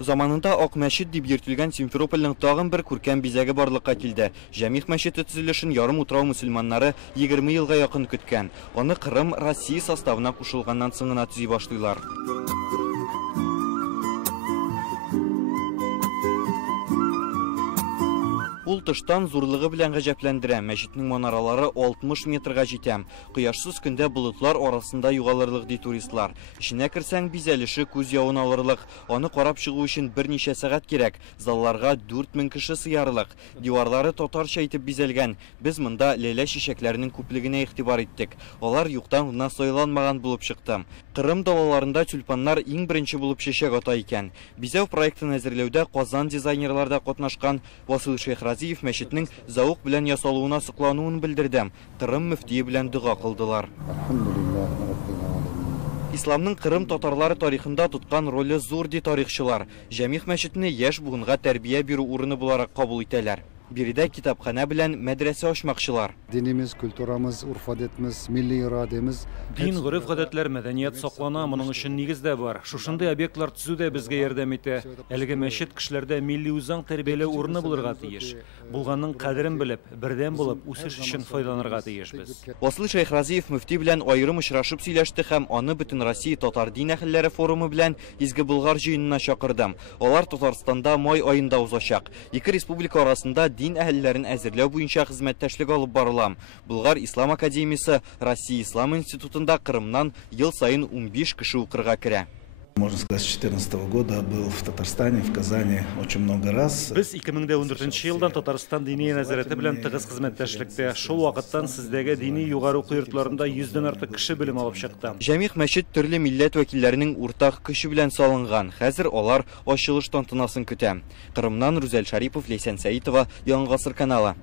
Заманында Ак мәчет дип йөртелгән Симферопольнең тагын бер күркәм бизәге барлыкка килде. Җәмигъ мәчете төзелешен ярым утрау мөселманнары 20 елга якын көткән. Аны Кырым Россия составына кушылганнан соң гына төзи башлыйлар. Ул тыштан зурлыгы белән гаҗәпләндерә. Мәчетнең манаралары 60 метрга җитә. Кояшсыз көндә болытлар арасында югалырлык ди туристлар. Иченә керсәң бизәлеше күз явын алырлык. Аны карап чыгу өчен берничә сәгать кирәк. Залларга 4000 кеше сыярлык. Диварлары татарча итеп бизәлгән. Без монда ләйлә чәчәкләренең күплегенә игътибар иттек. Алар юктан гына сайланмаган булып чыкты. Кырым далаларында тюльпаннар иң беренче булып чәчәк ата икән. Бизәү проектын әзерләүдә Казан дизайнерлары да катнашкан. Васил Шейхразиев мәчетнең зауык белән ясалуына соклануын белдерде. Кырым мөфтие белән дуга кылдылар. Исламның Кырым татарлары тарихында туткан роле зур ди тарихчылар. Җәмигъ мәчетне яшь буынга тәрбия бирү урыны буларак кабул итәләр. Биредә китапханә белән мәдрәсә ачмакчылар. Динimiz, культурамыз, урф-гадәтебез, милли ирадәбез. Дин, гореф, гадәтләр, мәдәният саклана, моның өчен нигез дә бар. Шушындый объектлар төзүдә безгә ярдәм итә. Әлеге мәчет кешеләрдә милли үзаң тәрбияләү урыны булырга тиеш. Булганның кадерен белеп, бердәм булып, үсеш өчен файдаланырга тиешбез. Васил Шейхразиев мөфти белән аерым очрашып сөйләште һәм аны Бөтен Россия татар дин әһелләре форумы белән Изге Болгар җыенына чакырдым. Алар Татарстанда май аенда узачак. Ике республика арасында дин әһелләрен әзерләү буенча хезмәттәшлек алып барыла. Болгар Ислам академиясе Россия Ислам институтында Кырымнан ел сайын 15 кеше укырга керә. Можно сказать, с 2014 года был в Татарстане, в Казани очень много раз. Без 2014 елдан Татарстан дини нәзарәте белән тыгыз хезмәттәшлектә. Шул вакыттан сездәге дини югары уку йортларында 100дән артык кеше белем алып чыкты. Җәмигъ мәчет төрле милләт вәкилләренең уртак көче белән салынган. Хәзер алар ачылыш тантанасын көтә. Кырымнан Рүзәл Шарипов, Ләйсән Сәитова, Яңа Гасыр каналы.